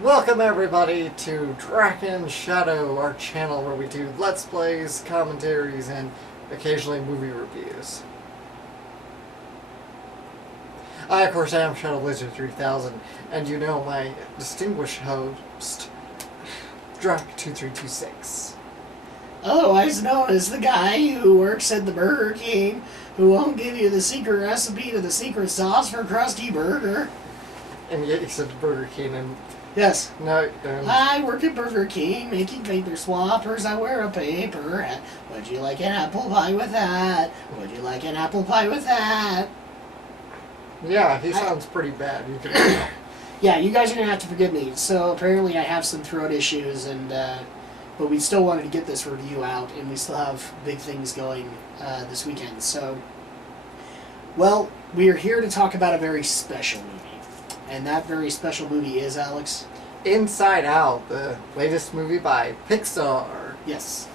Welcome everybody to Drak and Shadow, our channel where we do Let's Plays, commentaries, and occasionally movie reviews. I, of course, am Shadow Blizzard 3000, and you know my distinguished host, Drak2326. Otherwise known as the guy who works at the Burger King, who won't give you the secret recipe to the secret sauce for Krusty Burger. And yet you said Burger King, and Yes. no, I work at Burger King making finger swappers. I wear a paper hat. Would you like an apple pie with that? Would you like an apple pie with that? yeah, he sounds pretty bad. You can tell. Yeah, you guys are going to have to forgive me. So apparently I have some throat issues, but we still wanted to get this review out, and we still have big things going this weekend. So, well, we are here to talk about a very special movie. And that very special movie is, Alex? Inside Out, the latest movie by Pixar. Yes.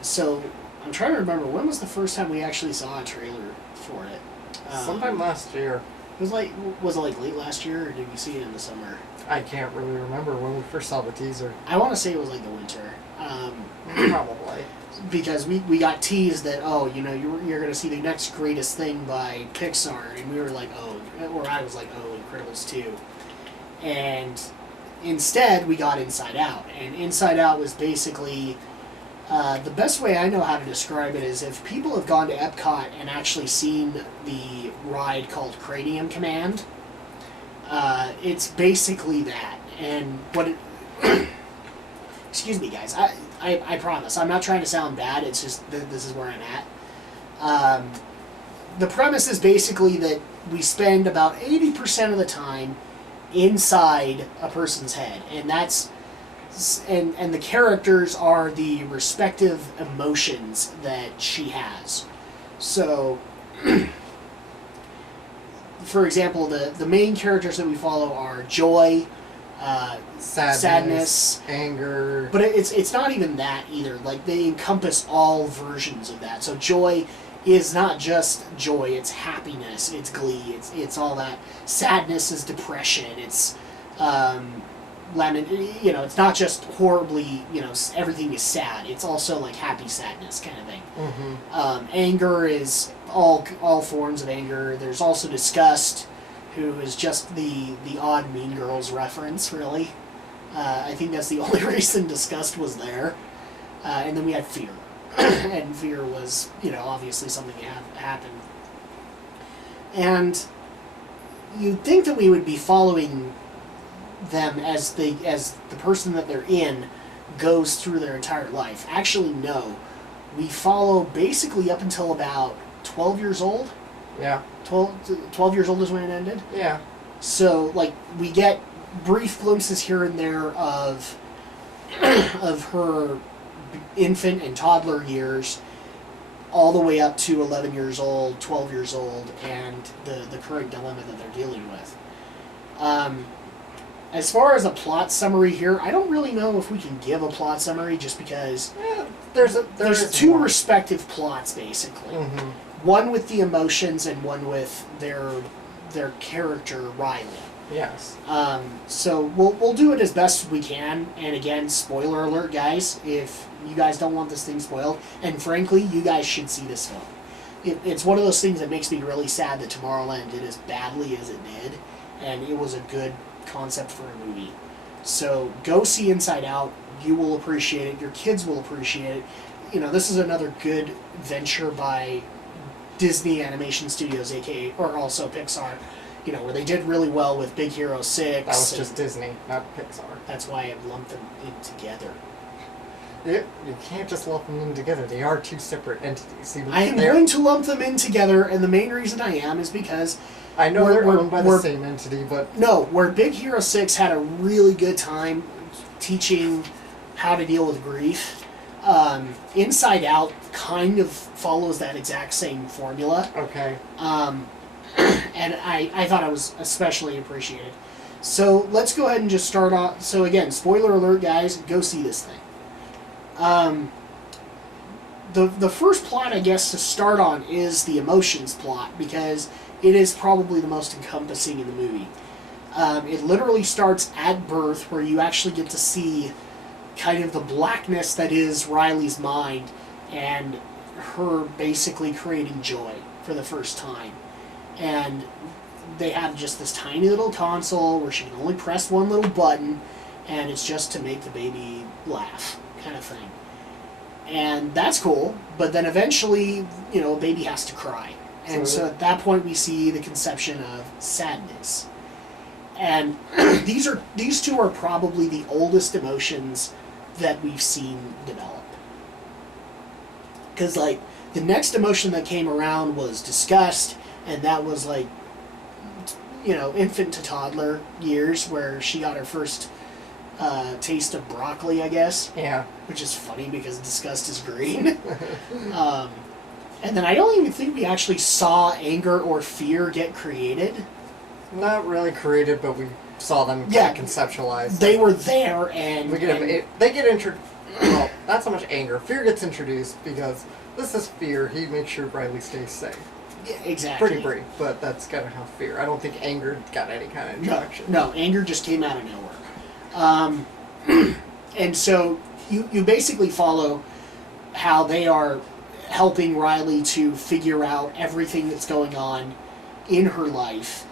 So, I'm trying to remember, when was the first time we actually saw a trailer for it? Sometime last year. Was it like late last year, or did we see it in the summer? I can't really remember when we first saw the teaser. I want to say it was like the winter. Probably. Because we got teased that, oh, you know, you're going to see the next greatest thing by Pixar, and we were like, oh, or I was like, oh, Incredibles 2. And instead, we got Inside Out. And Inside Out was basically, the best way I know how to describe it is if people have gone to Epcot and actually seen the ride called Cranium Command, it's basically that. And what it... Excuse me, guys. I promise. I'm not trying to sound bad. It's just this is where I'm at. The premise is basically that we spend about 80% of the time inside a person's head, and that's and the characters are the respective emotions that she has. So, for example, the main characters that we follow are Joy, sadness, anger. But it's not even that either. Like, they encompass all versions of that. So joy is not just joy, it's happiness, it's glee, it's all that. Sadness is depression, it's it's not just horribly, everything is sad. It's also like happy sadness kind of thing. Mm-hmm. Anger is all forms of anger. There's also disgust, who is just the odd Mean Girls reference, really. I think that's the only reason disgust was there. And then we had fear. And fear was, obviously something that happened. And you'd think that we would be following them as the person that they're in goes through their entire life. Actually, no. We follow basically up until about 12 years old. Yeah. 12 years old is when it ended? Yeah. So, we get brief glimpses here and there of her infant and toddler years, all the way up to 11 years old, 12 years old, and the current dilemma that they're dealing with. As far as a plot summary here, I don't really know if we can give a plot summary, just because there's two respective plots, basically. Mm-hmm. One with the emotions and one with their character, Riley. Yes. So we'll do it as best we can. And again, spoiler alert, guys, if you guys don't want this thing spoiled, and frankly, you guys should see this film. It's one of those things that makes me really sad that Tomorrowland did as badly as it did, and it was a good concept for a movie. So go see Inside Out. You will appreciate it. Your kids will appreciate it. This is another good venture by Disney Animation Studios, or also Pixar, where they did really well with Big Hero 6. That was just Disney, not Pixar. That's why I've lumped them in together. You can't just lump them in together. They are two separate entities. I am going to lump them in together, and the main reason I am is because I know they're owned by the same entity, but... No, where Big Hero 6 had a really good time teaching how to deal with grief, Inside Out kind of follows that exact same formula. Okay. And I thought it was especially appreciated. So let's go ahead and just start off. So again, spoiler alert, guys, go see this thing. The first plot, I guess, to start on is the emotions plot, because it is probably the most encompassing in the movie. It literally starts at birth, where you actually get to see kind of the blackness that is Riley's mind, and her basically creating joy for the first time. And they have just this tiny little console where she can only press one little button, and it's just to make the baby laugh, kind of thing. And that's cool, but then eventually, a baby has to cry. And so at that point we see the conception of sadness. And these two are probably the oldest emotions that we've seen develop. Because, the next emotion that came around was disgust, and that was, infant to toddler years, where she got her first taste of broccoli, I guess. Yeah. Which is funny because disgust is green. And then I don't even think we actually saw anger or fear get created. Not really created, but we saw them kind of conceptualized. They were there, and they get introduced. Well, not so much anger. Fear gets introduced because this is fear. He makes sure Riley stays safe. Yeah, exactly. Pretty brief, but that's kind of how fear. I don't think anger got any kind of introduction. No, anger just came out of nowhere. And so you basically follow how they are helping Riley to figure out everything that's going on in her life.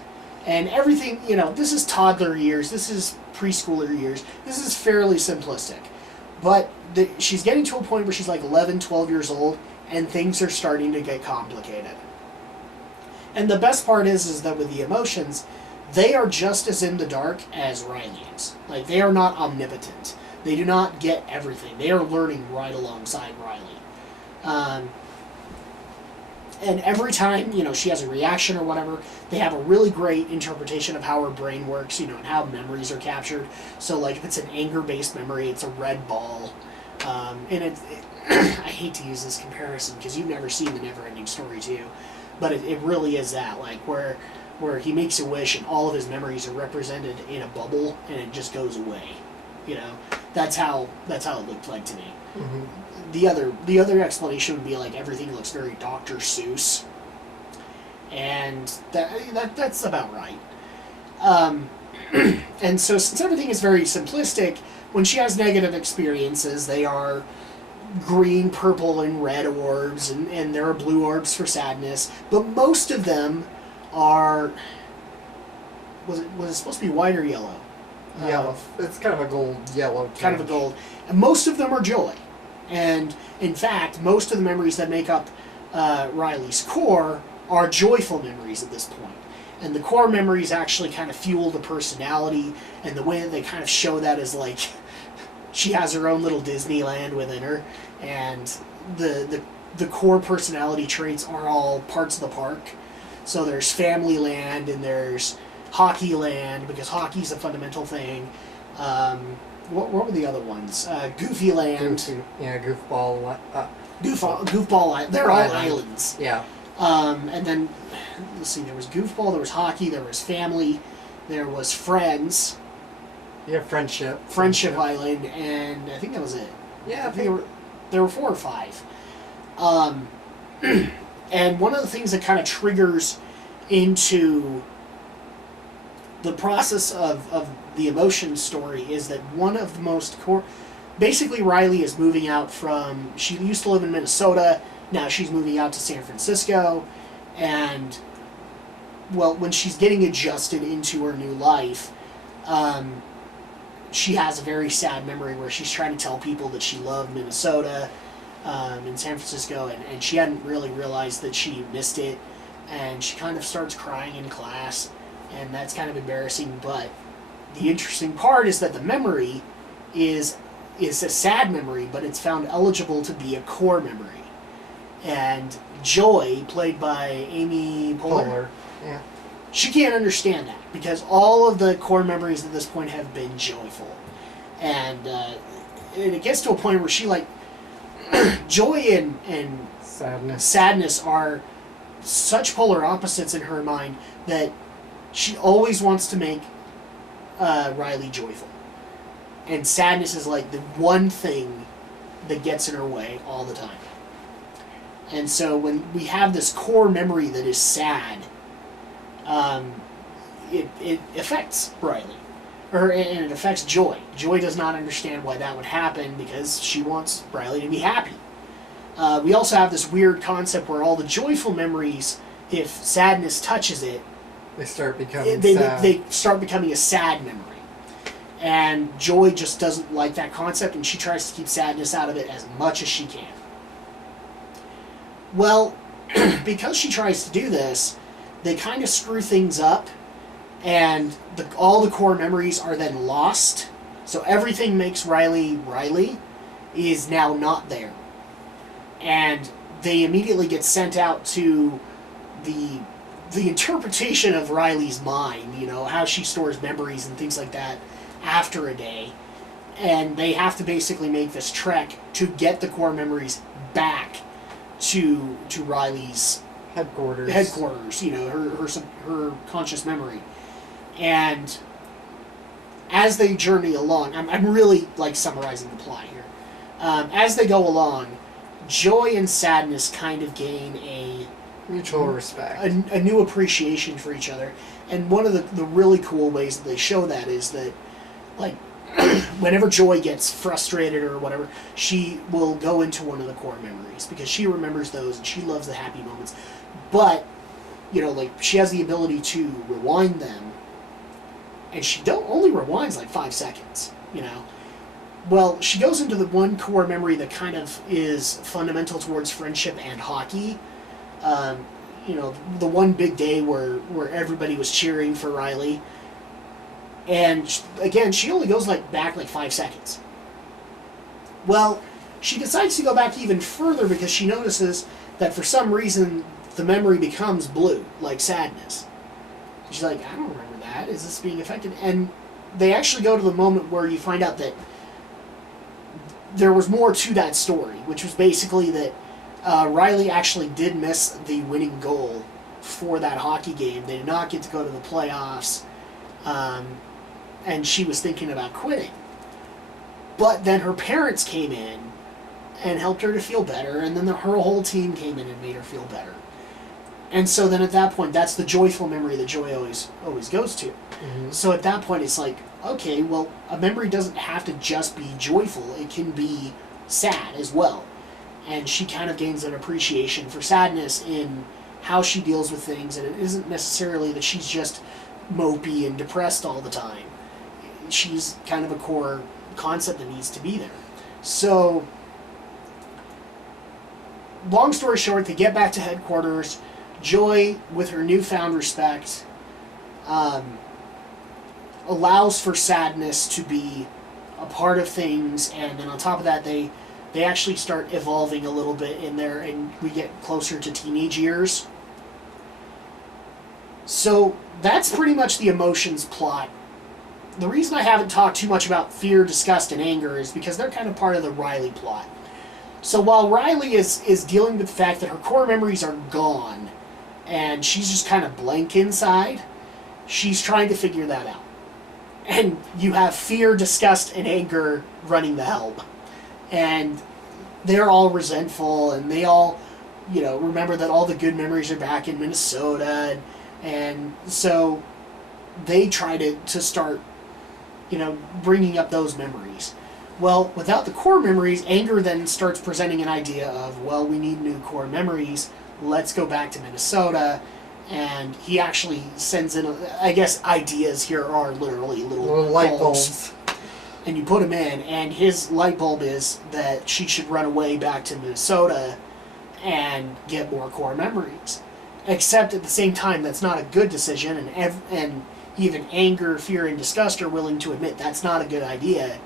And everything, this is toddler years, this is preschooler years, this is fairly simplistic. But she's getting to a point where she's 11, 12 years old, and things are starting to get complicated. And the best part is that with the emotions, they are just as in the dark as Riley is. They are not omnipotent. They do not get everything. They are learning right alongside Riley. And every time, she has a reaction or whatever, they have a really great interpretation of how her brain works, and how memories are captured. So, if it's an anger-based memory, it's a red ball. And I hate to use this comparison because you've never seen the Never-Ending Story too, but it really is that, where he makes a wish and all of his memories are represented in a bubble and it just goes away. That's how it looked like to me. Mm-hmm. The other explanation would be everything looks very Dr. Seuss, and that's about right. And so since everything is very simplistic, when she has negative experiences, they are green, purple, and red orbs, and there are blue orbs for sadness, but most of them are... Was it supposed to be white or yellow? Yellow. It's kind of a gold yellow. Kind of a gold. And most of them are joy. And in fact, most of the memories that make up Riley's core are joyful memories at this point. And the core memories actually kind of fuel the personality, and the way that they kind of show that is she has her own little Disneyland within her, and the core personality traits are all parts of the park. So there's Family Land, and there's Hockey Land, because hockey's a fundamental thing. What were the other ones? Goofy Land. Goofball. Goofball Island. They're all islands. Yeah. And then, let's see, there was Goofball, there was Hockey, there was Family, there was Friends. Yeah, Friendship. Friendship Island, and I think that was it. Yeah, I think there were 4 or 5. And one of the things that kind of triggers into the process of the emotion story is that one of the most core... Basically, Riley is moving out from... She used to live in Minnesota, now she's moving out to San Francisco, and, well, when she's getting adjusted into her new life, she has a very sad memory where she's trying to tell people that she loved Minnesota in San Francisco, and she hadn't really realized that she missed it, and she kind of starts crying in class, and that's kind of embarrassing, but the interesting part is that the memory is a sad memory, but it's found eligible to be a core memory. And Joy, played by Amy Poehler, yeah, she can't understand that, because all of the core memories at this point have been joyful. And it gets to a point where she, joy and sadness are such polar opposites in her mind that she always wants to make Riley joyful. And sadness is the one thing that gets in her way all the time. And so when we have this core memory that is sad, it affects Riley. And it affects Joy. Joy does not understand why that would happen because she wants Riley to be happy. We also have this weird concept where all the joyful memories, if sadness touches it, They start becoming sad. they start becoming a sad memory. And Joy just doesn't like that concept, and she tries to keep sadness out of it as much as she can. Well, because she tries to do this, they kind of screw things up, and all the core memories are then lost. So everything makes Riley is now not there. And they immediately get sent out to the interpretation of Riley's mind, how she stores memories and things like that after a day. And they have to basically make this trek to get the core memories back to Riley's headquarters, her conscious memory. And as they journey along, I'm really summarizing the plot here. As they go along, Joy and Sadness kind of gain a mutual respect, a new appreciation for each other. And one of the really cool ways that they show that is that, whenever Joy gets frustrated or whatever, she will go into one of the core memories because she remembers those and she loves the happy moments. But, she has the ability to rewind them, and she only rewinds 5 seconds, Well, she goes into the one core memory that kind of is fundamental towards friendship and hockey. The one big day where everybody was cheering for Riley. And again, she only goes back 5 seconds. Well, she decides to go back even further because she notices that for some reason the memory becomes blue, like sadness. She's like, I don't remember that. Is this being affected? And they actually go to the moment where you find out that there was more to that story, which was basically that Riley actually did miss the winning goal for that hockey game. They did not get to go to the playoffs, and she was thinking about quitting. But then her parents came in and helped her to feel better, and then her whole team came in and made her feel better. And so then at that point, that's the joyful memory that Joy always goes to. Mm-hmm. So at that point, it's like, okay, well, a memory doesn't have to just be joyful. It can be sad as well. And she kind of gains an appreciation for sadness in how she deals with things, and it isn't necessarily that she's just mopey and depressed all the time. She's kind of a core concept that needs to be there. So, long story short, they get back to headquarters. Joy, with her newfound respect, allows for sadness to be a part of things, and then on top of that, they actually start evolving a little bit in there, and we get closer to teenage years. So that's pretty much the emotions plot. The reason I haven't talked too much about fear, disgust, and anger is because they're kind of part of the Riley plot. So while Riley is dealing with the fact that her core memories are gone, and she's just kind of blank inside, she's trying to figure that out. And you have fear, disgust, and anger running the helm. And they're all resentful, and they all, remember that all the good memories are back in Minnesota, and so they try to start, bringing up those memories. Well, without the core memories, anger then starts presenting an idea of, well, we need new core memories, let's go back to Minnesota, and he actually sends in, I guess ideas here are literally little light bulbs. And you put him in, and his light bulb is that she should run away back to Minnesota and get more core memories. Except at the same time, that's not a good decision, and even anger, fear, and disgust are willing to admit that's not a good idea,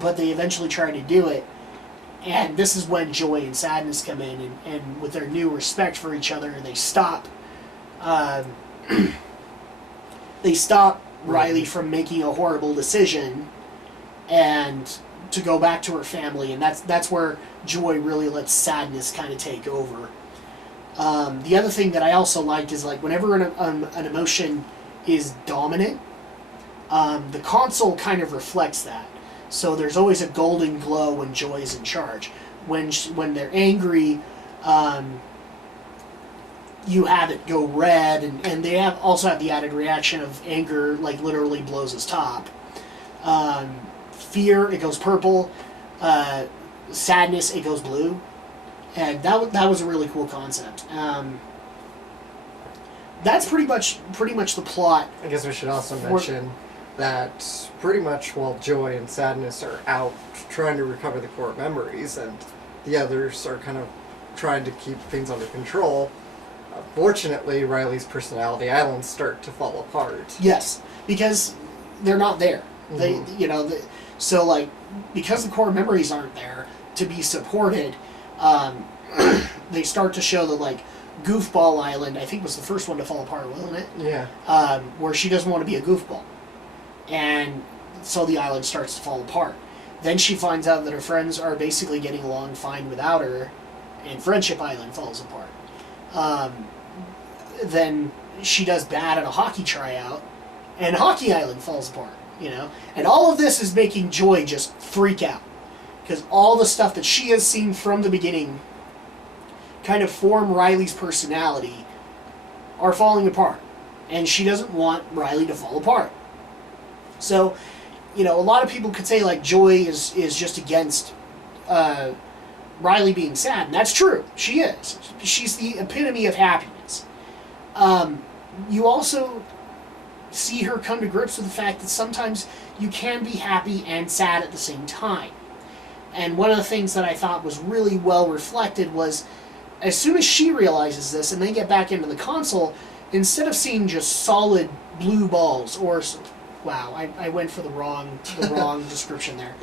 but they eventually try to do it. And this is when joy and sadness come in, and with their new respect for each other, they stop Riley from making a horrible decision and to go back to her family, and that's where joy really lets sadness kind of take over. The other thing that I also liked is whenever an emotion is dominant, the console kind of reflects that. So there's always a golden glow when joy is in charge. When they're angry, you have it go red, and they also have the added reaction of anger, like literally blows his top. Fear, it goes purple. Sadness, it goes blue. And that was a really cool concept. That's pretty much the plot. I guess we should also mention that pretty much while Joy and Sadness are out trying to recover the core memories, and the others are kind of trying to keep things under control, fortunately, Riley's personality islands start to fall apart. Yes, because they're not there. Mm-hmm. So like, because the core memories aren't there to be supported, they start to show that, like, Goofball Island, I think, was the first one to fall apart, wasn't it? Yeah. Where she doesn't want to be a goofball. And so the island starts to fall apart. Then she finds out that her friends are basically getting along fine without her, and Friendship Island falls apart. Then she does bad at a hockey tryout, and Hockey Island falls apart, And all of this is making Joy just freak out. Because all the stuff that she has seen from the beginning kind of form Riley's personality are falling apart. And she doesn't want Riley to fall apart. So, a lot of people could say, like, Joy is just against Riley being sad. And that's true. She is. She's the epitome of happiness. You also see her come to grips with the fact that sometimes you can be happy and sad at the same time. And one of the things that I thought was really well reflected was, as soon as she realizes this and they get back into the console, instead of seeing just solid blue balls, or, wow, I went for the wrong description there.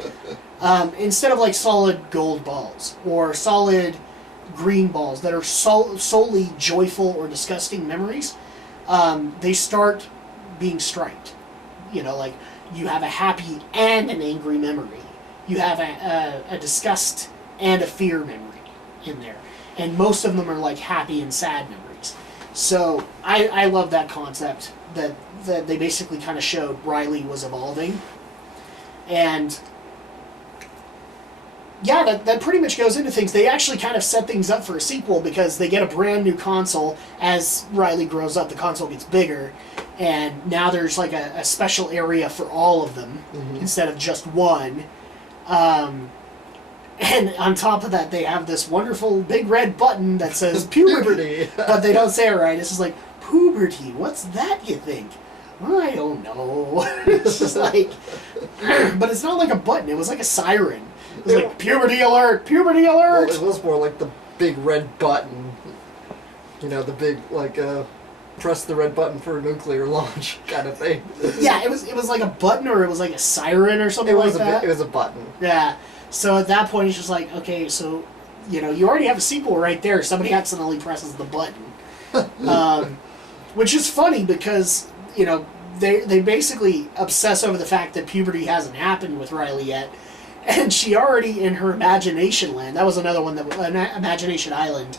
Instead of like solid gold balls or solid green balls that are solely joyful or disgusting memories, they start being striped. Like, you have a happy and an angry memory. You have a disgust and a fear memory in there. And most of them are like happy and sad memories. So I love that concept that they basically kind of showed Riley was evolving. And yeah, that pretty much goes into things. They actually kind of set things up for a sequel because they get a brand new console. As Riley grows up, the console gets bigger. And now there's like a special area for all of them instead of just one. And on top of that, they have this wonderful big red button that says puberty. But they don't say it right. It's just like, puberty, what's that, you think? I don't know. It's just like, but it's not like a button. It was like a siren. It was like, puberty alert, puberty alert. Well, it was more like the big red button. The big, like, press the red button for a nuclear launch kind of thing. Yeah, it was like a button, or it was like a siren or something like that. It was a button. Yeah. So at that point, it's just like, okay, so, you already have a sequel right there. Somebody accidentally presses the button. Which is funny because, they basically obsess over the fact that puberty hasn't happened with Riley yet. And she already, in her imagination land, that was another one, Imagination Island,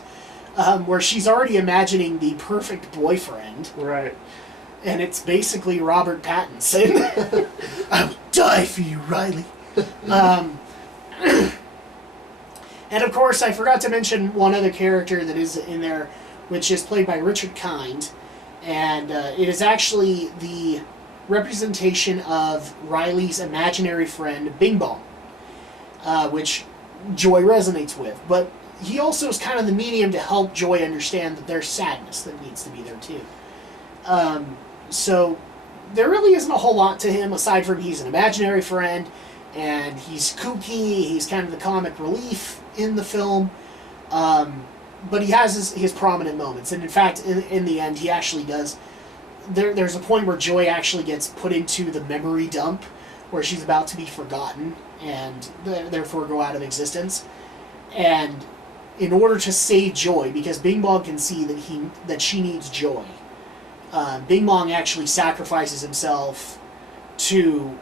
where she's already imagining the perfect boyfriend. Right. And it's basically Robert Pattinson. I will die for you, Riley. And of course, I forgot to mention one other character that is in there, which is played by Richard Kind. And it is actually the representation of Riley's imaginary friend, Bing Bong, which Joy resonates with. But he also is kind of the medium to help Joy understand that there's sadness that needs to be there too. So there really isn't a whole lot to him aside from he's an imaginary friend, and he's kooky, he's kind of the comic relief in the film. But he has his prominent moments, and in fact, in the end, he actually does. There's a point where Joy actually gets put into the memory dump, where she's about to be forgotten and therefore go out of existence. And in order to save Joy, because Bing Bong can see that she needs Joy, Bing Bong actually sacrifices himself to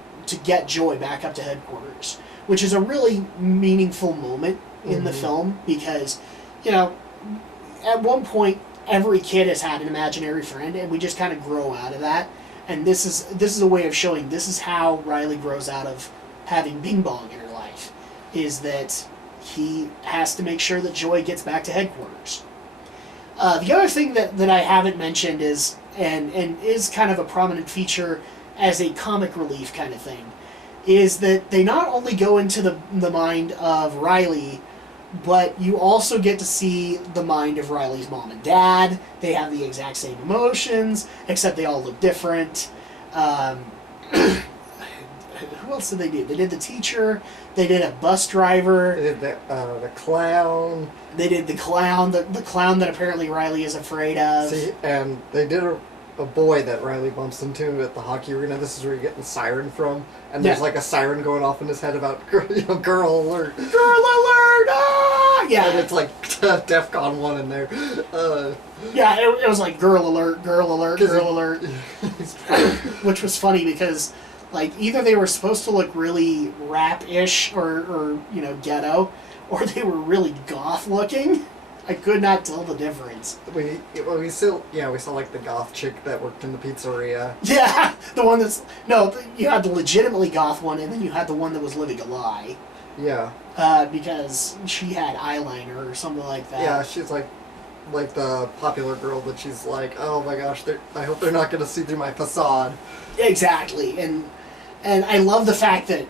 get Joy back up to headquarters, which is a really meaningful moment in the film because, at one point, every kid has had an imaginary friend, and we just kind of grow out of that. And this is a way of showing this is how Riley grows out of having Bing Bong in her life, is that he has to make sure that Joy gets back to headquarters. The other thing that I haven't mentioned is, and is kind of a prominent feature as a comic relief kind of thing, is that they not only go into the mind of Riley, but you also get to see the mind of Riley's mom and dad. They have the exact same emotions, except they all look different. Who else did they do? They did the teacher. They did a bus driver. They did the clown. They did the clown. The clown that apparently Riley is afraid of. See, and they did a boy that Riley bumps into at the hockey arena. This is where you get the siren from. And there's like a siren going off in his head about girl alert. Girl alert! Ah! Yeah. And it's like DEFCON 1 in there. Yeah, it was like girl alert, girl alert, girl alert. Which was funny because, like, either they were supposed to look really rap-ish or ghetto, or they were really goth-looking. I could not tell the difference. We saw like the goth chick that worked in the pizzeria. Yeah, the one that's... No, you had the legitimately goth one, and then you had the one that was living a lie. Yeah. Because she had eyeliner or something like that. Yeah, she's like the popular girl that she's like, oh my gosh, I hope they're not going to see through my facade. Exactly, and I love the fact that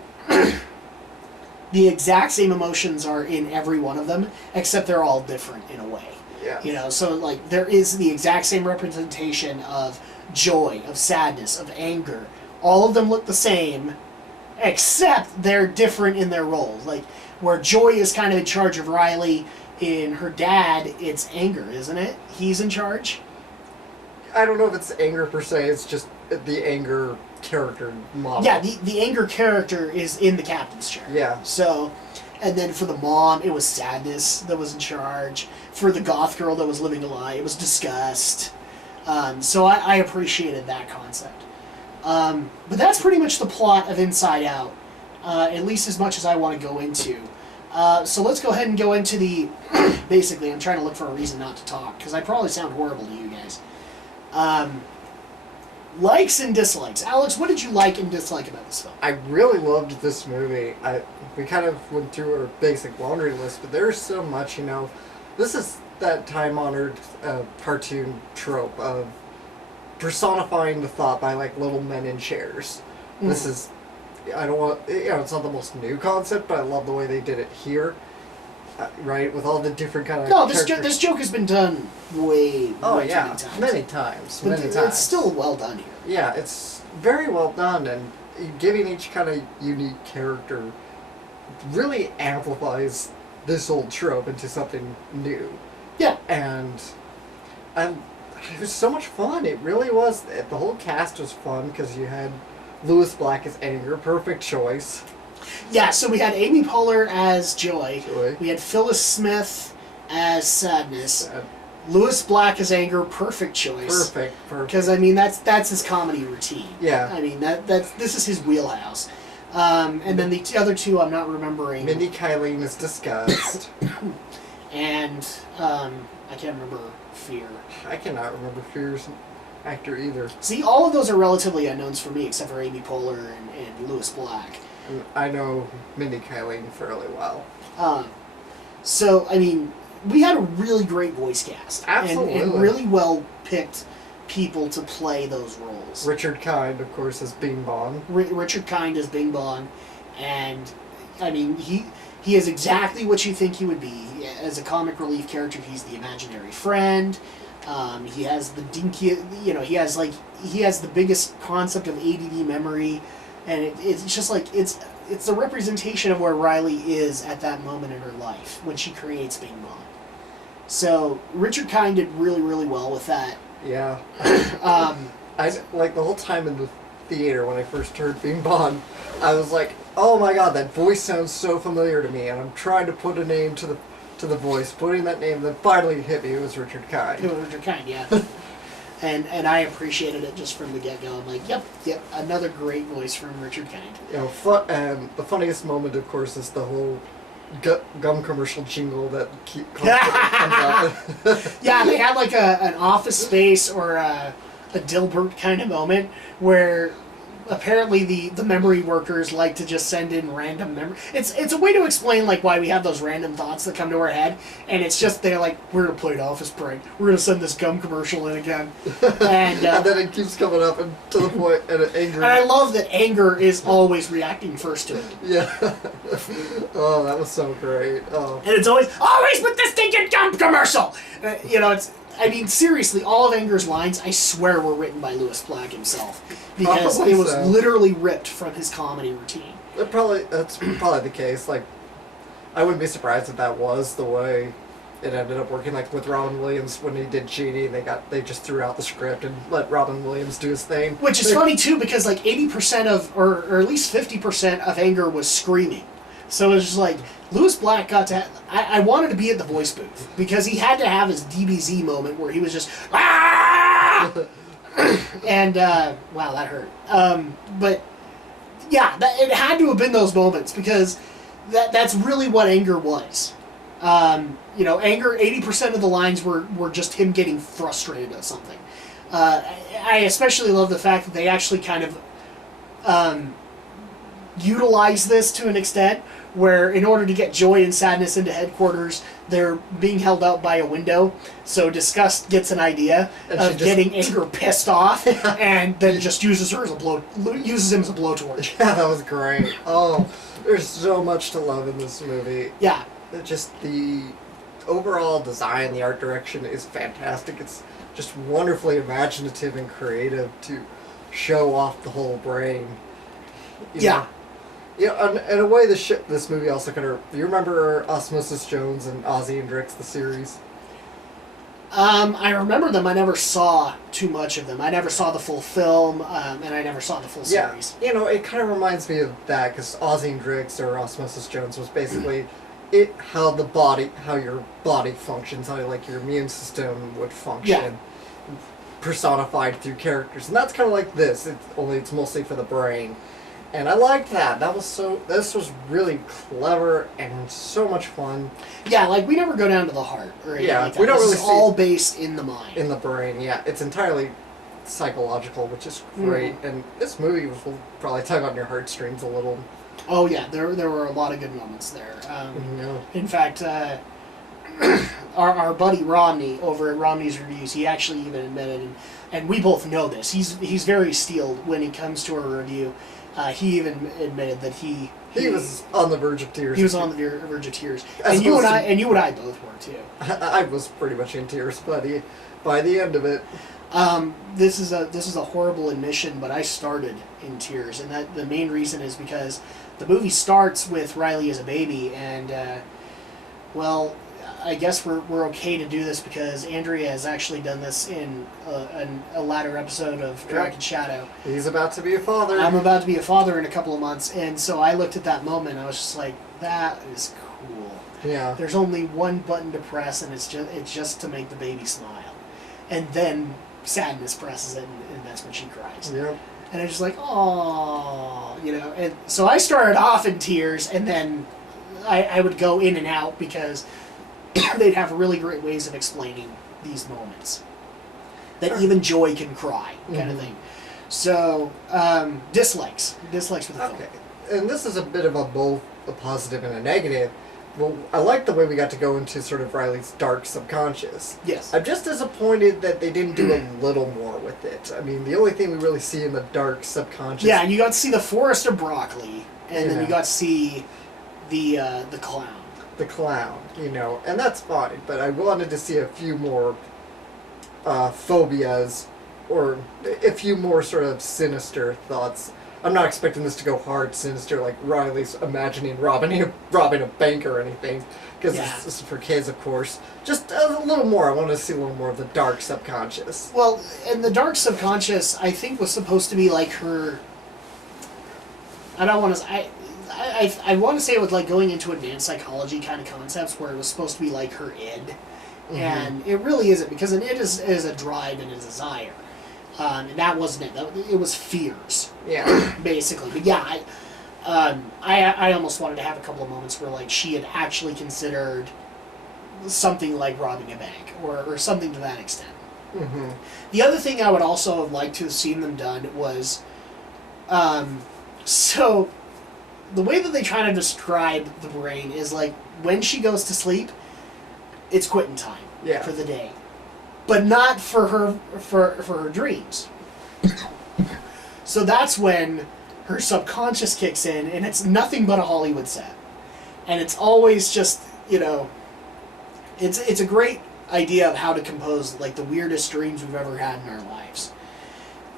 the exact same emotions are in every one of them, except they're all different in a way. Yeah. So like there is the exact same representation of joy, of sadness, of anger. All of them look the same, except they're different in their roles. Like where Joy is kind of in charge of Riley, in her dad, it's anger, isn't it? He's in charge. I don't know if it's anger per se. It's just the anger character model. Yeah, the anger character is in the captain's chair. Yeah. So, and then for the mom, it was sadness that was in charge. For the goth girl that was living a lie, it was disgust. So I appreciated that concept. But that's pretty much the plot of Inside Out, at least as much as I want to go into. So let's go ahead and go into the... Basically, I'm trying to look for a reason not to talk, because I probably sound horrible to you guys. Likes and dislikes. Alex, what did you like and dislike about this film? I really loved this movie. We kind of went through our basic laundry list, but there's so much, This is that time-honored cartoon trope of personifying the thought by, like, little men in chairs. Mm. This is... I don't want... it's not the most new concept, but I love the way they did it here. Right? With all the different kind of... No, this joke has been done way too many times. Many times. It's still well done here. Yeah, it's very well done, and giving each kind of unique character really amplifies this old trope into something new. Yeah. And it was so much fun. It really was. The whole cast was fun, because you had Lewis Black as Anger, perfect choice. Yeah, so we had Amy Poehler as Joy. We had Phyllis Smith as Sadness. Lewis Black as Anger, perfect choice. Perfect. Because that's his comedy routine. Yeah. This is his wheelhouse. And then the other two I'm not remembering. Mindy Kaling is Disgust. And I can't remember Fear. I cannot remember Fear's actor either. See, all of those are relatively unknowns for me, except for Amy Poehler and Lewis Black. I know Mindy Kaling fairly well. So, we had a really great voice cast. Absolutely. And really well-picked people to play those roles. Richard Kind, of course, as Bing Bong. Richard Kind as Bing Bong. And, he is exactly what you think he would be. As a comic relief character, he's the imaginary friend. He has the dinky... he has the biggest concept of ADD memory. And it's just like, it's a representation of where Riley is at that moment in her life, when she creates Bing Bong. So, Richard Kind did really, really well with that. Yeah. The whole time in the theater, when I first heard Bing Bong, I was like, oh my god, that voice sounds so familiar to me, and I'm trying to put a name to the voice, putting that name, then finally it hit me, it was Richard Kind. It was Richard Kind, yeah. And I appreciated it just from the get-go. I'm like, yep, another great voice from Richard Kind. The funniest moment, of course, is the whole gum commercial jingle that comes out. Yeah, they had like an Office Space or a Dilbert kind of moment where apparently the memory workers like to just send in random memory. It's a way to explain like why we have those random thoughts that come to our head, and it's just they're like, we're gonna play an office prank. We're gonna send this gum commercial in again, and then it keeps coming up and to the point and anger. And I love that anger is always reacting first to it. Yeah. Oh, that was so great. Oh. And it's always with this stinking gum commercial. It's. I mean, seriously, all of Anger's lines, I swear, were written by Louis Black himself, because Probably it was so. literally ripped from his comedy routine. That's probably the case. Like, I wouldn't be surprised if that was the way it ended up working. Like with Robin Williams when he did Genie, they just threw out the script and let Robin Williams do his thing. Which is funny too, because like 80% of, or at least 50% of Anger was screaming. So it was just like, Louis Black got to I wanted to be at the voice booth, because he had to have his DBZ moment where he was just, ah! And, wow, that hurt. But, yeah, it had to have been those moments, because that's really what Anger was. Anger, 80% of the lines were just him getting frustrated at something. I especially love the fact that they actually kind of utilize this to an extent, where in order to get Joy and Sadness into headquarters, they're being held out by a window. So Disgust gets an idea of getting Anger pissed off, and then just uses him as a blowtorch. Yeah, that was great. Oh, there's so much to love in this movie. Yeah. Just the overall design, the art direction is fantastic. It's just wonderfully imaginative and creative to show off the whole brain. Yeah. Yeah, in a way, this movie also kind of... You remember Osmosis Jones and Ozzy and Drix, the series? I remember them. I never saw too much of them. I never saw the full film, and I never saw the full series. Yeah, it kind of reminds me of that, because Ozzy and Drix, or Osmosis Jones, was basically how your body functions, how like your immune system would function, personified through characters, and that's kind of like this. It's mostly for the brain. And I liked that. This was really clever and so much fun. Yeah, like we never go down to the heart or anything like that. We don't this really is all based in the mind. In the brain, yeah. It's entirely psychological, which is great. Mm. And this movie will probably tug on your heartstrings a little. Oh yeah, there were a lot of good moments there. In fact, our buddy Romney over at Romney's Reviews, he actually even admitted, and we both know this. He's very steeled when it comes to a review. He even admitted that he was on the verge of tears. He was on the verge of tears, and you and I both were too. I was pretty much in tears by the end of it. This is a horrible admission, but I started in tears, and that the main reason is because the movie starts with Riley as a baby, and I guess we're okay to do this because Andrea has actually done this in a latter episode of Drak and Shadow. He's about to be a father. I'm about to be a father in a couple of months, and so I looked at that moment and I was just like, that is cool. Yeah. There's only one button to press, and it's just to make the baby smile. And then Sadness presses it, and that's when she cries. Yep. And I was just like, oh, and so I started off in tears, and then I would go in and out because they'd have really great ways of explaining these moments that even Joy can cry, kind of thing. So, dislikes with the film. Okay, and this is a bit of both a positive and a negative. Well, I like the way we got to go into sort of Riley's dark subconscious. Yes. I'm just disappointed that they didn't do a little more with it. I mean, the only thing we really see in the dark subconscious... Yeah, and you got to see the forest of broccoli, and then you got to see the clown. The clown, and that's fine, but I wanted to see a few more phobias, or a few more sort of sinister thoughts. I'm not expecting this to go hard sinister, like Riley's imagining robbing a bank or anything, because this is for kids, of course. Just a little more. I wanted to see a little more of the dark subconscious. Well, and the dark subconscious, I think, was supposed to be like her... I want to say it was like going into advanced psychology kind of concepts where it was supposed to be like her id. Mm-hmm. And it really isn't, because an id is a drive and a desire. And that wasn't it. It was fears. Yeah. Basically. But yeah, I almost wanted to have a couple of moments where like she had actually considered something like robbing a bank or something to that extent. Mm-hmm. The other thing I would also have liked to have seen them done was... So, the way that they try to describe the brain is like when she goes to sleep, it's quitting time for the day, but not for her dreams. So that's when her subconscious kicks in, and it's nothing but a Hollywood set, and it's always just it's a great idea of how to compose like the weirdest dreams we've ever had in our lives,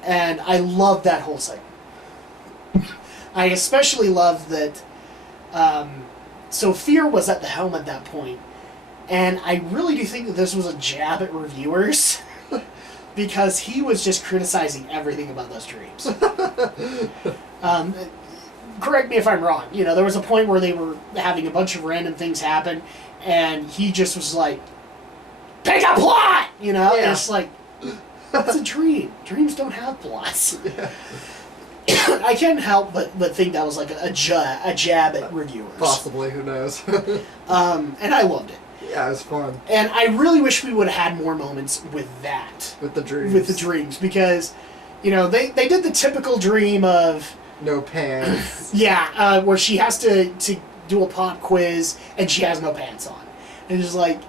and I love that whole segment. I especially love that. So Fear was at the helm at that point, and I really do think that this was a jab at reviewers because he was just criticizing everything about those dreams. Correct me if I'm wrong. You know, there was a point where they were having a bunch of random things happen, and he just was like, "Pick a plot!" You know, and it's like, it's a dream. Dreams don't have plots. Yeah. I can't help but think that was like a jab at reviewers. Possibly, who knows? And I loved it. Yeah, it was fun. And I really wish we would have had more moments with that. With the dreams. With the dreams, because, you know, they did the typical dream of... No pants. Yeah, where she has to do a pop quiz, and she has no pants on. And it's just like,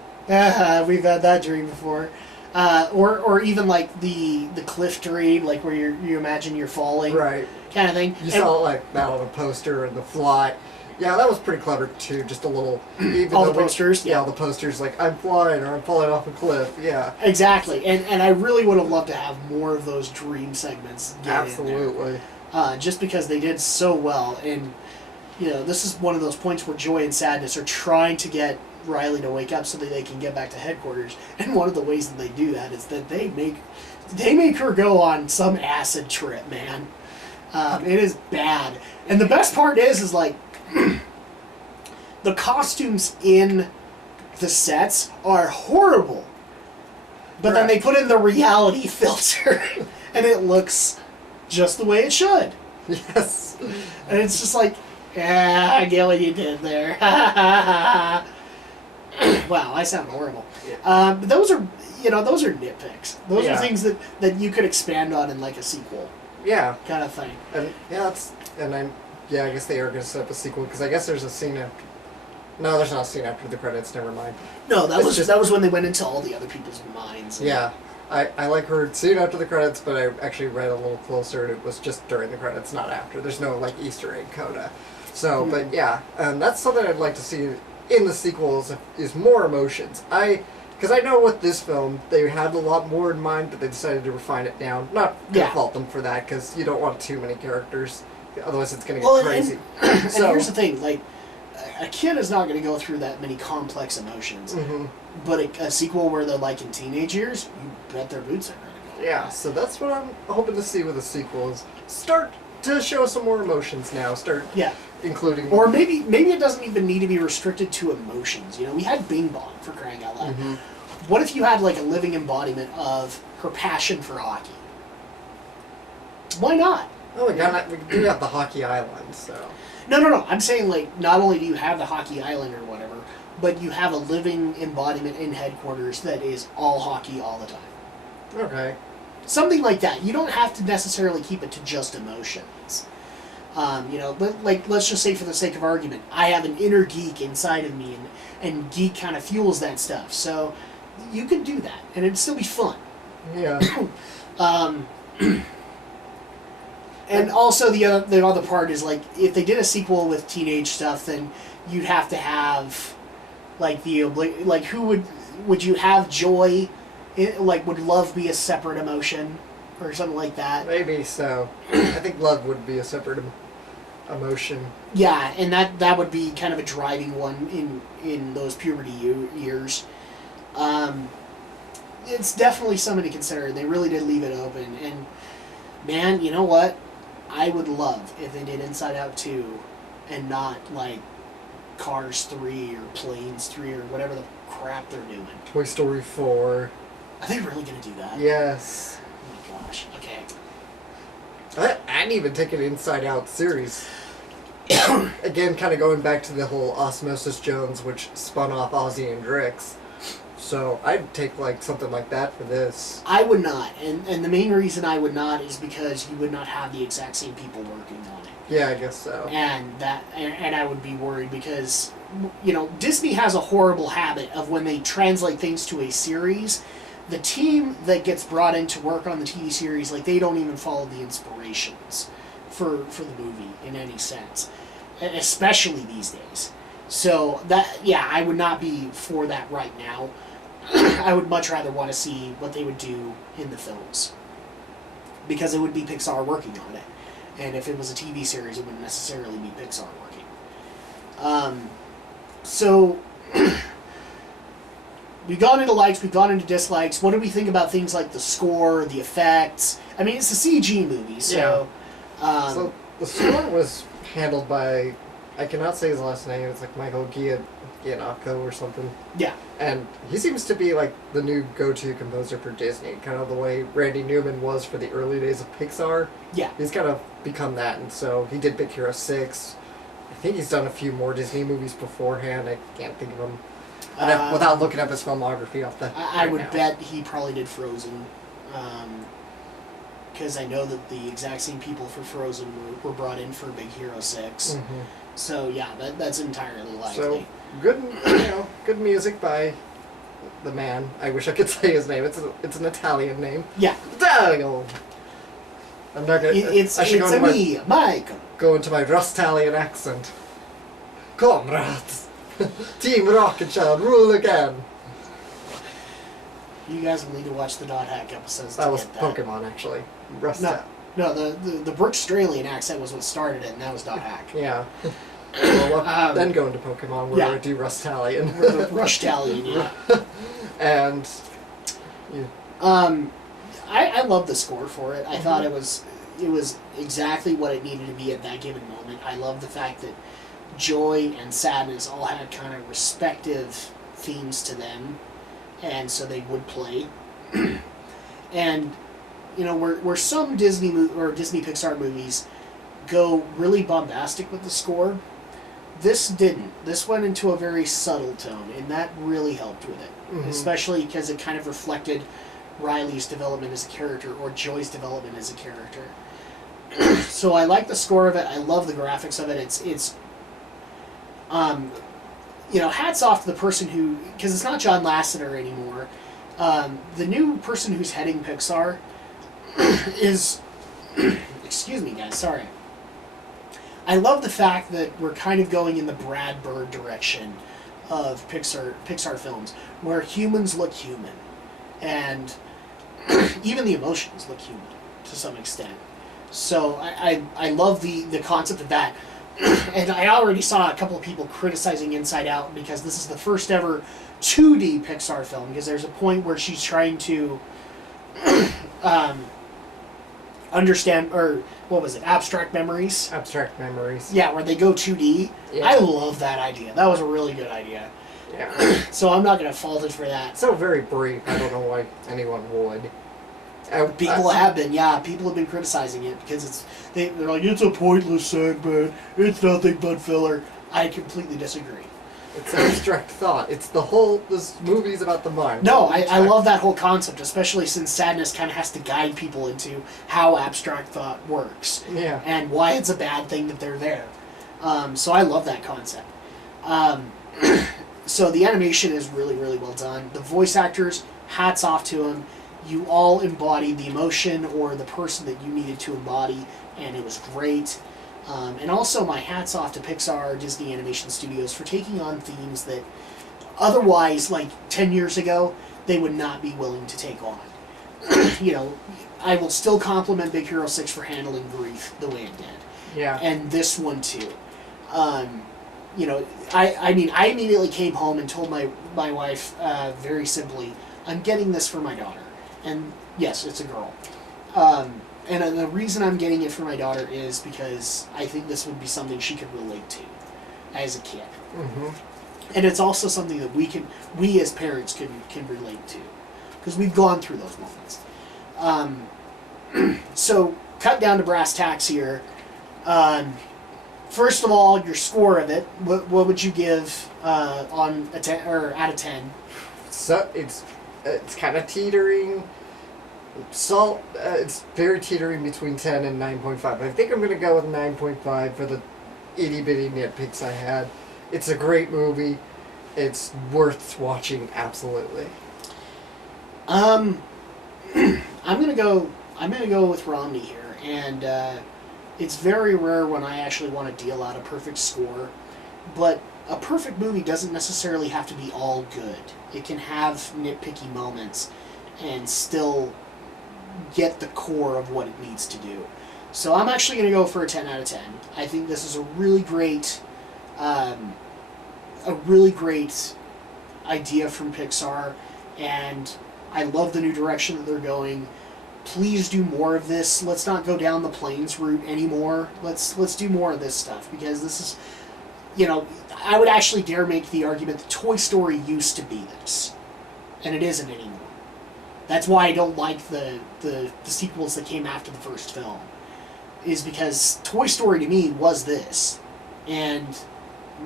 we've had that dream before. Or even like the cliff dream, like where you imagine you're falling, right, kind of thing. You saw like that on a poster and the fly. Yeah, that was pretty clever too. Just a little. Even all the posters. Yeah, all the posters like I'm flying or I'm falling off a cliff. Yeah, exactly. And I really would have loved to have more of those dream segments. Absolutely. Just because they did so well, and you know, this is one of those points where Joy and Sadness are trying to get Riley to wake up so that they can get back to headquarters, and one of the ways that they do that is that they make her go on some acid trip, man. It is bad, and the best part is like the costumes in the sets are horrible, but then they put in the reality filter, and it looks just the way it should. Yes, and it's just like, I get what you did there. Wow, I sound horrible. Yeah. But those are nitpicks. Those are things that you could expand on in like a sequel. Yeah. Kind of thing. And I guess they are going to set up a sequel because I guess there's a scene after. No, there's not a scene after the credits. Never mind. No, that was when they went into all the other people's minds. Yeah. I like her scene after the credits, but I actually read a little closer, and it was just during the credits, not after. There's no like Easter egg coda. So, but yeah, that's something I'd like to see in the sequels is more emotions. Because I know with this film, they had a lot more in mind, but they decided to refine it down. Not gonna fault them for that, because you don't want too many characters, otherwise it's gonna get crazy. And here's the thing, like, a kid is not gonna go through that many complex emotions. Mm-hmm. But a sequel where they're like in teenage years, you bet their boots are gonna go. Yeah, so that's what I'm hoping to see with the sequel is start to show some more emotions now. Including... Or maybe it doesn't even need to be restricted to emotions. You know, we had Bing Bong, for crying out loud. Mm-hmm. What if you had like a living embodiment of her passion for hockey? Why not? Oh, we do have the Hockey Island, so... No. I'm saying, like, not only do you have the Hockey Island or whatever, but you have a living embodiment in headquarters that is all hockey all the time. Okay. Something like that. You don't have to necessarily keep it to just emotions. You know, but like, let's just say for the sake of argument, I have an inner geek inside of me, and geek kind of fuels that stuff. So you could do that, and it'd still be fun. Yeah. And also the other part is like, if they did a sequel with teenage stuff, then you'd have to have like who would you have Joy? Like, would love be a separate emotion or something like that? Maybe so. I think love would be a separate emotion. Yeah, and that would be kind of a driving one in those puberty years. It's definitely something to consider. They really did leave it open. And, man, you know what? I would love if they did Inside Out 2 and not, like, Cars 3 or Planes 3 or whatever the crap they're doing. Toy Story 4. Are they really going to do that? Yes. Oh, my gosh. Okay. I didn't even take an Inside Out series. Again, kind of going back to the whole Osmosis Jones, which spun off Ozzy and Drix. So I'd take like something like that for this. I would not, and the main reason I would not is because you would not have the exact same people working on it. Yeah, I guess so. And I would be worried because, you know, Disney has a horrible habit of when they translate things to a series, the team that gets brought in to work on the TV series, like, they don't even follow the inspirations for the movie in any sense, especially these days. So that, yeah, I would not be for that right now. I would much rather want to see what they would do in the films, because it would be Pixar working on it. And if it was a TV series, it wouldn't necessarily be Pixar working. So, we've gone into likes, we've gone into dislikes. What do we think about things like the score, the effects? I mean, it's a CG movie, so... Yeah. So, the score was handled by... I cannot say his last name. It's like Michael Giannakko or something. Yeah. And he seems to be like the new go-to composer for Disney, kind of the way Randy Newman was for the early days of Pixar. Yeah. He's kind of become that, and so he did Big Hero 6. I think he's done a few more Disney movies beforehand. I can't think of them without looking up his filmography off the... I would bet he probably did Frozen. Because I know that the exact same people for Frozen were brought in for Big Hero 6. Mm-hmm. So yeah, that's entirely likely. So good music by the man. I wish I could say his name. It's an Italian name. Yeah. Italian. I'm not gonna. It's me, Michael. Go into my Rustalian accent. Comrades, Team Rocket shall rule again. You guys will need to watch the Dot Hack episodes. That was Pokemon, actually. No, the Brooks-Australian accent was what started it, and that was Dot Hack. Yeah. Well, then go into Pokemon, where I do Rustalian. Rustalian, yeah. And... I love the score for it. I thought it was exactly what it needed to be at that given moment. I love the fact that joy and sadness all had kind of respective themes to them, and so they would play. And you know, where some Disney Pixar movies go really bombastic with the score, this didn't. This went into a very subtle tone, and that really helped with it. Mm-hmm. Especially because it kind of reflected Riley's development as a character, or Joy's development as a character. So I like the score of it. I love the graphics of it. It's you know, hats off to the person who, because it's not John Lasseter anymore. The new person who's heading Pixar is, excuse me guys, sorry. I love the fact that we're kind of going in the Brad Bird direction of Pixar films, where humans look human, and even the emotions look human to some extent. So I love the concept of that. And I already saw a couple of people criticizing Inside Out because this is the first ever 2D Pixar film, because there's a point where she's trying to understand, or what was it, Abstract Memories? Abstract Memories. Yeah, where they go 2D. Yeah. I love that idea. That was a really good idea. Yeah. So I'm not going to fault it for that. So very brief. I don't know why anyone would. People have been criticizing it because they're like, it's a pointless segment, it's nothing but filler. I completely disagree. It's an abstract thought. It's this movie's about the mind. No, I love that whole concept, especially since sadness kind of has to guide people into how abstract thought works. Yeah. And why it's a bad thing that they're there. So I love that concept. So the animation is really, really well done. The voice actors, hats off to them. You all embodied the emotion or the person that you needed to embody, and it was great. And also my hats off to Pixar, Disney Animation Studios for taking on themes that otherwise, like 10 years ago, they would not be willing to take on. You know, I will still compliment Big Hero 6 for handling grief the way it did. Yeah. And this one too. You know, I mean, I immediately came home and told my wife very simply, I'm getting this for my daughter. And yes, it's a girl. And the reason I'm getting it for my daughter is because I think this would be something she could relate to as a kid. Mm-hmm. And it's also something that we as parents can relate to, because we've gone through those moments. So, cut down to brass tacks here. First of all, your score of it. What would you give on a 10 or out of 10? it's kind of teetering. It's very teetering between 10 and 9.5. I think I'm going to go with 9.5 for the itty bitty nitpicks I had. It's a great movie. It's worth watching, absolutely. I'm gonna go with Romney here, and it's very rare when I actually want to deal out a perfect score, but a perfect movie doesn't necessarily have to be all good. It can have nitpicky moments and still get the core of what it needs to do. So I'm actually going to go for a 10 out of 10. I think this is a really great idea from Pixar, and I love the new direction that they're going. Please do more of this. Let's not go down the planes route anymore. Let's do more of this stuff, because this is, I would actually dare make the argument that Toy Story used to be this, and it isn't anymore. That's why I don't like the sequels that came after the first film, is because Toy Story to me was this, and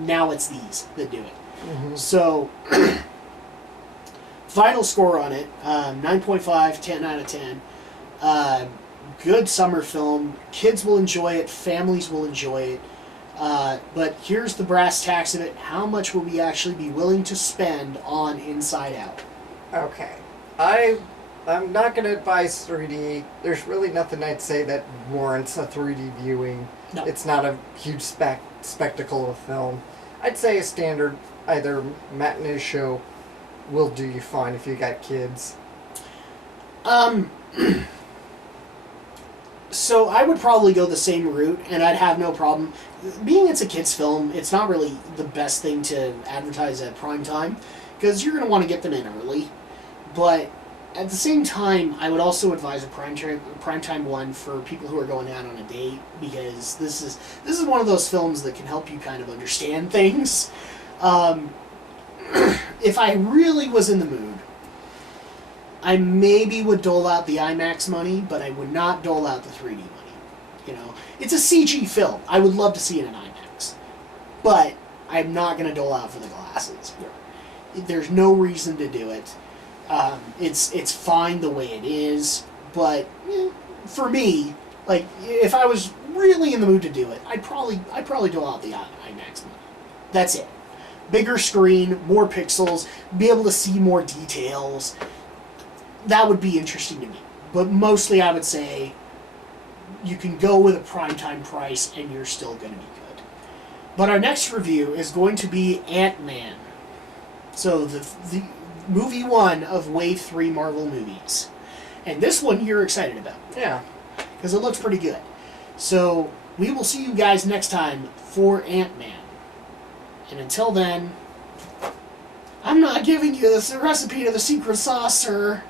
now it's these that do it. Mm-hmm. So, final score on it, 9.5, 10 out of 10. Good summer film. Kids will enjoy it. Families will enjoy it. But here's the brass tacks of it. How much will we actually be willing to spend on Inside Out? Okay. I'm not going to advise 3D. There's really nothing I'd say that warrants a 3D viewing. No. It's not a huge spectacle of film. I'd say a standard, either matinee show will do you fine if you got kids. So I would probably go the same route, and I'd have no problem. Being it's a kids' film, it's not really the best thing to advertise at prime time, because you're going to want to get them in early. But at the same time, I would also advise a primetime one for people who are going out on a date, because this is one of those films that can help you kind of understand things. If I really was in the mood, I maybe would dole out the IMAX money, but I would not dole out the 3D money. It's a CG film. I would love to see it in IMAX, but I'm not going to dole out for the glasses. There's no reason to do it. It's fine the way it is, but for me, like, if I was really in the mood to do it, I'd probably dole out the IMAX money. That's it. Bigger screen, more pixels, be able to see more details. That would be interesting to me. But mostly I would say you can go with a primetime price and you're still going to be good. But our next review is going to be Ant-Man. So the movie 1 of Wave 3 Marvel movies. And this one you're excited about. Yeah. Because it looks pretty good. So we will see you guys next time for Ant-Man. And until then, I'm not giving you the recipe to the secret sauce, sir.